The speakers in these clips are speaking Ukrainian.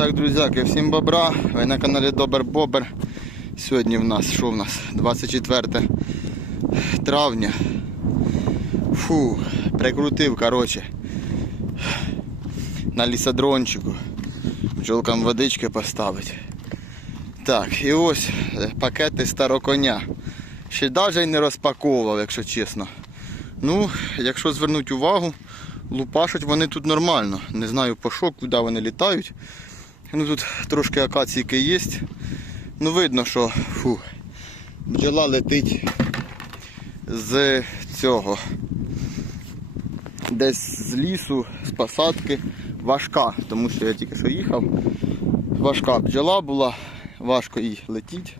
Так, друзяки, всім бобра. Ви на каналі Добер Бобер. Сьогодні в нас, що в нас? 24 травня. Фу, прикрутив, коротше. На лісодрончику. Бджолкам водички поставить. Так, і ось е, пакети староконя. Ще навіть не розпаковував, якщо чесно. Ну, якщо звернути увагу, лупашать вони тут нормально. Не знаю по що, куди вони літають. Ну тут трошки акаційки є. Ну видно, що фу, бджола летить з цього. Десь з лісу, з посадки. Важка, тому що я тільки що їхав. Важка бджола була, важко їй летіть.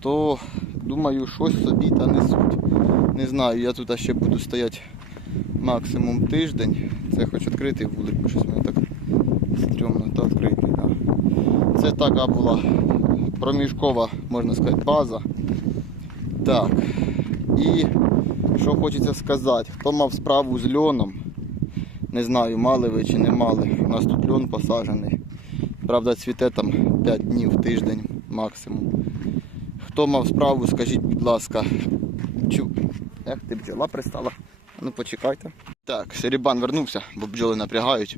То думаю, щось собі та несуть. Не знаю, я тут ще буду стояти максимум тиждень. Це хоч відкритий вулик, бо щось мені так стрьомно та відкритий. Да. Це така була проміжкова, можна сказати, база. Так. І що хочеться сказати, хто мав справу з льоном, не знаю, мали ви чи не мали. У нас тут льон посаджений. Правда, цвіте там 5 днів, тиждень максимум. Хто мав справу, скажіть, будь ласка, чу... Як ти бджола пристала? Ну почекайте. Так, Серебан вернувся, бо бджоли напрягають.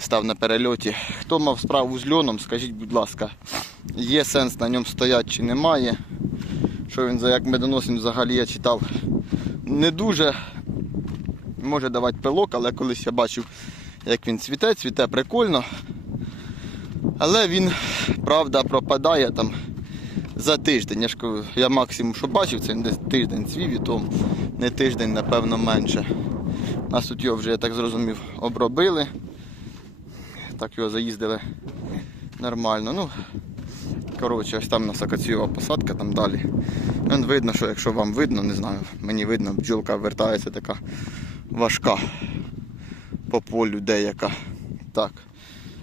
Став на перельоті. Хто мав справу з льоном, скажіть, будь ласка, є сенс на ньому стояти чи немає? Що він за як медонос він взагалі я читав. Не дуже може давати пилок, але колись я бачив, як він цвіте, цвіте прикольно. Але він, правда, пропадає там за тиждень. Я ж я максимум, що бачив, це він десь тиждень цвів і то не тиждень, напевно, менше. Нас тут його вже, я так зрозумів, обробили. Так його заїздили нормально. Ну, коротше, ось там у нас акацієва посадка, там далі. Вон видно, що якщо вам видно, не знаю, мені видно, бджолка вертається така важка по полю деяка. Так.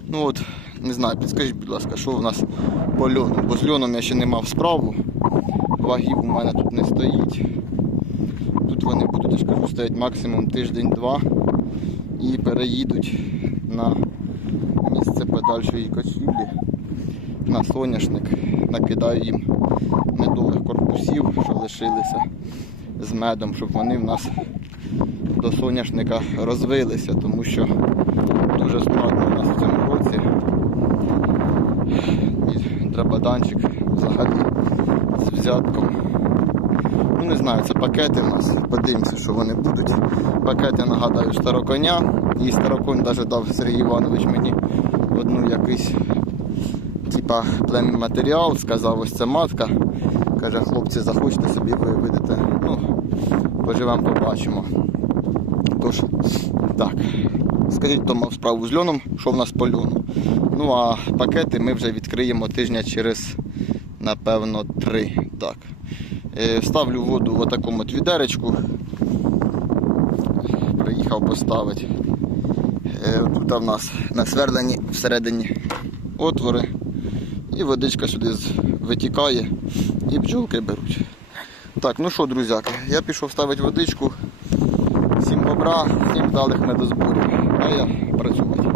Ну от, не знаю, підскажіть, будь ласка, що в нас по льону? Бо з льоном я ще не мав справу. Вагів у мене тут не стоїть. Тут вони будуть, я ж кажу, стоять максимум тиждень-два і переїдуть на місце подальшої кочівлі. На соняшник. Накидаю їм медових корпусів, що лишилися з медом, щоб вони в нас до соняшника розвилися, тому що дуже складно у нас в цьому році. І драбаданчик взагалі з взятком. Ну не знаю, це пакети у нас. Подивимося, що вони будуть. Пакети нагадаю староконя. І староконь навіть дав Сергій Іванович мені одну якийсь типа племінний матеріал, сказав, ось це матка. Каже, хлопці, захочете собі ви видите. Ну, поживемо, побачимо. Тож, так. Скажіть, хто мав справу з льоном, що в нас по льону. Ну а пакети ми вже відкриємо тижня через, напевно, три. Так. Е, Ставлю воду в такому от відеречку. Приїхав поставити. Е, Тут в нас на насверлені всередині отвори. І водичка сюди витікає і бджолки беруть. Так, ну що, друзяки, я пішов ставити водичку. Всім бобра, всім вдалих медозборів. А я працювати.